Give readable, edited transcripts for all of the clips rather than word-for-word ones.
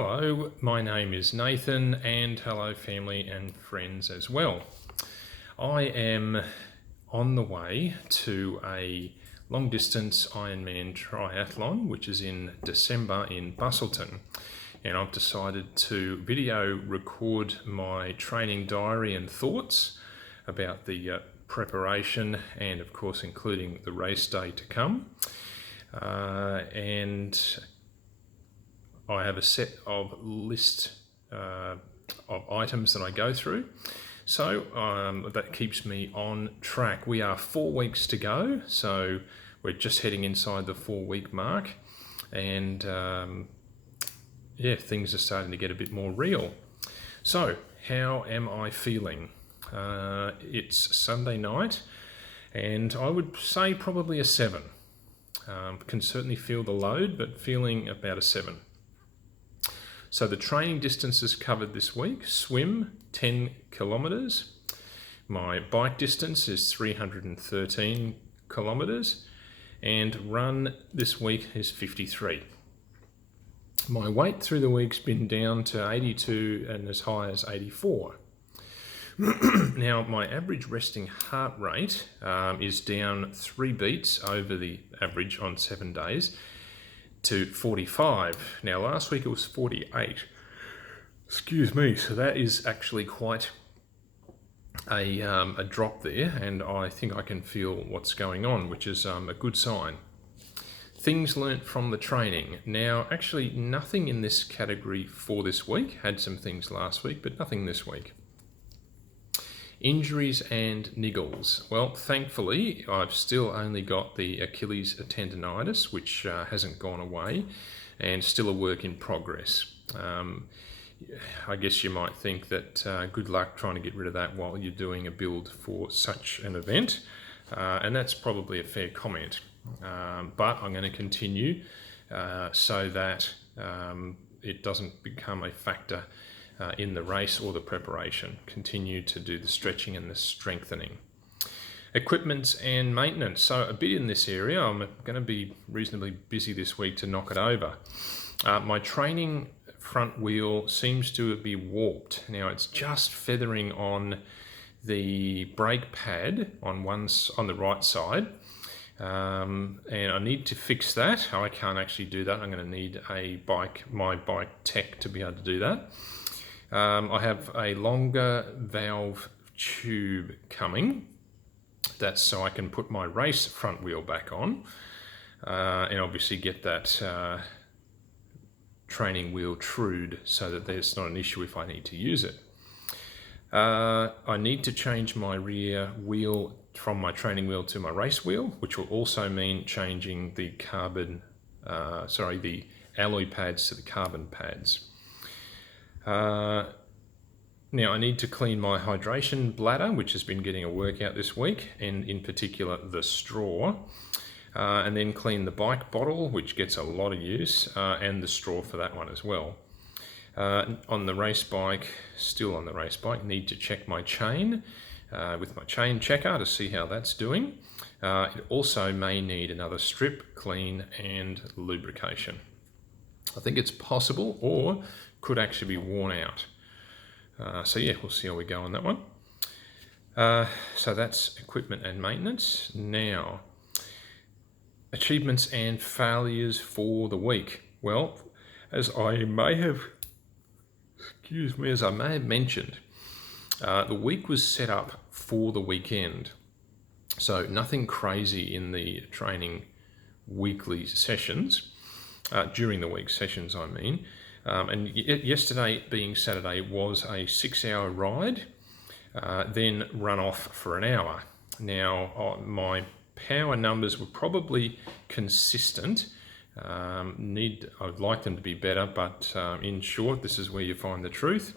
Hello, my name is Nathan, and hello family and friends as well. I am on the way to a long distance Ironman triathlon, which is in December in Busselton. And I've decided to video record my training diary and thoughts about the preparation and of course including the race day to come. And I have a set of list of items that I go through. So that keeps me on track. We are 4 weeks to go, so we're just heading inside the 4-week mark. And things are starting to get a bit more real. So how am I feeling? It's Sunday night, and I would say probably a 7. Can certainly feel the load, but feeling about a 7. So the training distances covered this week: swim 10 kilometres, my bike distance is 313 kilometres, and run this week is 53. My weight through the week's been down to 82 and as high as 84. Now, my average resting heart rate is down 3 beats over the average on 7 days to 45. Now, last week it was 48. Excuse me. So that is actually quite a drop there, and I think I can feel what's going on, which is a good sign. Things learnt from the training. Now, actually nothing in this category for this week. Had some things last week, but nothing this week. Injuries and niggles. Well, thankfully, I've still only got the Achilles tendonitis, which hasn't gone away, and still a work in progress. I guess you might think that good luck trying to get rid of that while you're doing a build for such an event, and that's probably a fair comment. But I'm going to continue so that it doesn't become a factor in the race or the preparation. Continue to do the stretching and the strengthening. Equipment and maintenance. So a bit in this area. I'm going to be reasonably busy this week to knock it over. My training front wheel seems to be warped. Now it's just feathering on the brake pad on the right side. And I need to fix that. I can't actually do that. I'm going to need my bike tech to be able to do that. I have a longer valve tube coming. That's so I can put my race front wheel back on and obviously get that training wheel trued so that there's not an issue if I need to use it. I need to change my rear wheel from my training wheel to my race wheel, which will also mean changing the the alloy pads to the carbon pads. Now I need to clean my hydration bladder, which has been getting a workout this week, and in particular the straw, and then clean the bike bottle, which gets a lot of use, and the straw for that one as well. On the race bike, need to check my chain with my chain checker to see how that's doing. It also may need another strip, clean, and lubrication. I think it's possible, or could actually be worn out. We'll see how we go on that one. So that's equipment and maintenance. Now, achievements and failures for the week. Well, as I may have mentioned, the week was set up for the weekend. So nothing crazy in the training weekly sessions, during the week sessions I mean. And yesterday, being Saturday, was a 6-hour ride, then run off for an hour. Now, my power numbers were probably consistent. I'd like them to be better, but in short, this is where you find the truth.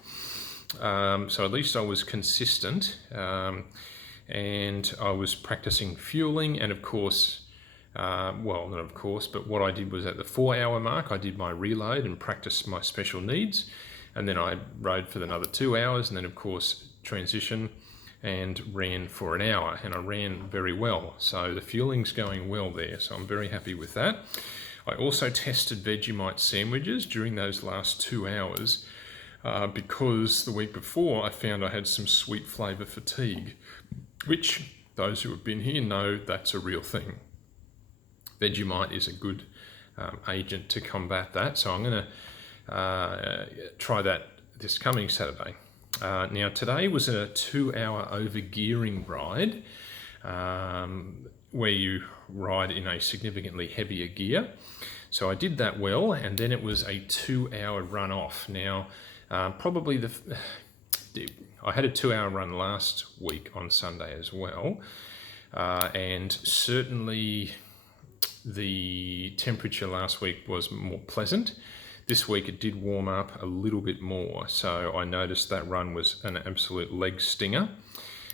So at least I was consistent, and I was practicing fueling, and of course, but what I did was at the 4-hour mark, I did my reload and practiced my special needs, and then I rode for another 2 hours, and then of course transition and ran for an hour, and I ran very well. So the fueling's going well there, so I'm very happy with that. I also tested Vegemite sandwiches during those last 2 hours because the week before I found I had some sweet flavour fatigue, which those who have been here know that's a real thing. Vegemite is a good agent to combat that, so I'm going to try that this coming Saturday. Now today was a 2-hour overgearing ride where you ride in a significantly heavier gear. So I did that well, and then it was a 2-hour run off. Now probably I had a 2-hour run last week on Sunday as well, and certainly the temperature last week was more pleasant. This week it did warm up a little bit more, so I noticed that run was an absolute leg stinger.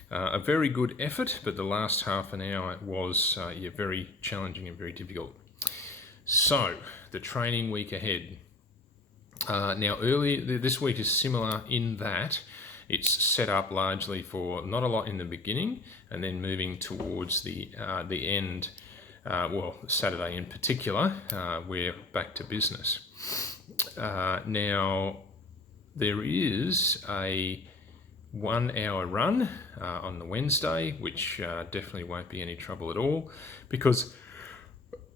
A very good effort, but the last half an hour was very challenging and very difficult. So, the training week ahead. Now, this week is similar in that it's set up largely for not a lot in the beginning, and then moving towards the end. Saturday in particular, we're back to business. Now, there is a 1-hour run on the Wednesday, which definitely won't be any trouble at all, because,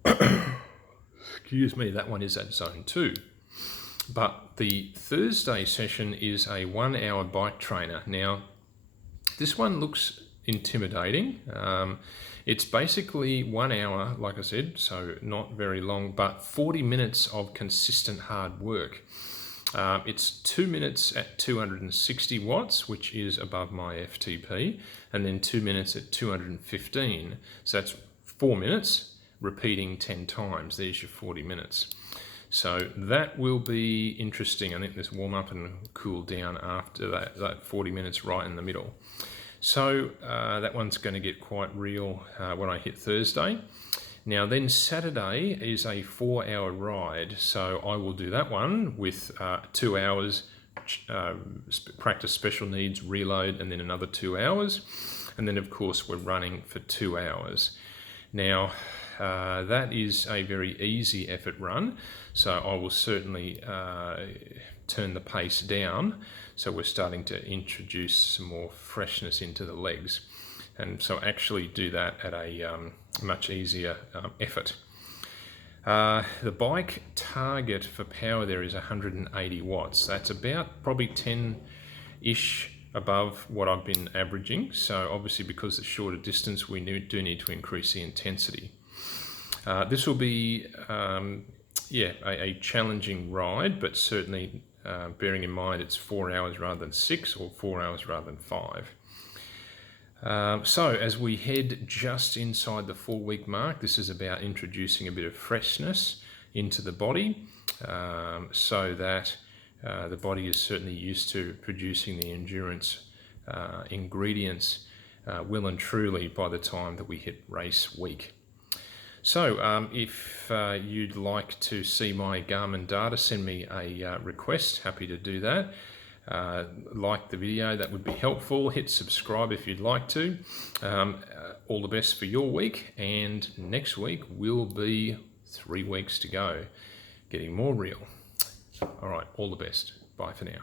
excuse me, that one is at zone 2. But the Thursday session is a 1-hour bike trainer. Now, this one looks intimidating. It's basically 1 hour, like I said, so not very long, but 40 minutes of consistent hard work. It's 2 minutes at 260 watts, which is above my FTP, and then 2 minutes at 215. So that's 4 minutes, repeating 10 times. There's your 40 minutes. So that will be interesting. I think this warm up and cool down after that 40 minutes right in the middle. So that one's going to get quite real when I hit Thursday. Now then Saturday is a 4-hour ride, so I will do that one with 2 hours practice special needs, reload, and then another 2 hours. And then of course we're running for 2 hours. Now that is a very easy effort run, so I will certainly turn the pace down. So we're starting to introduce some more freshness into the legs, and so actually do that at a much easier effort. The bike target for power there is 180 watts. That's about probably 10-ish above what I've been averaging. So obviously because it's shorter distance, we do need to increase the intensity. This will be a challenging ride, but certainly bearing in mind it's 4 hours rather than 6, or 4 hours rather than 5. So as we head just inside the 4-week mark, this is about introducing a bit of freshness into the body, so that the body is certainly used to producing the endurance ingredients well and truly by the time that we hit race week. So if you'd like to see my Garmin data, send me a request. Happy to do that. Like the video, that would be helpful. Hit subscribe if you'd like to. All the best for your week, and next week will be 3 weeks to go, getting more real. All right, all the best. Bye for now.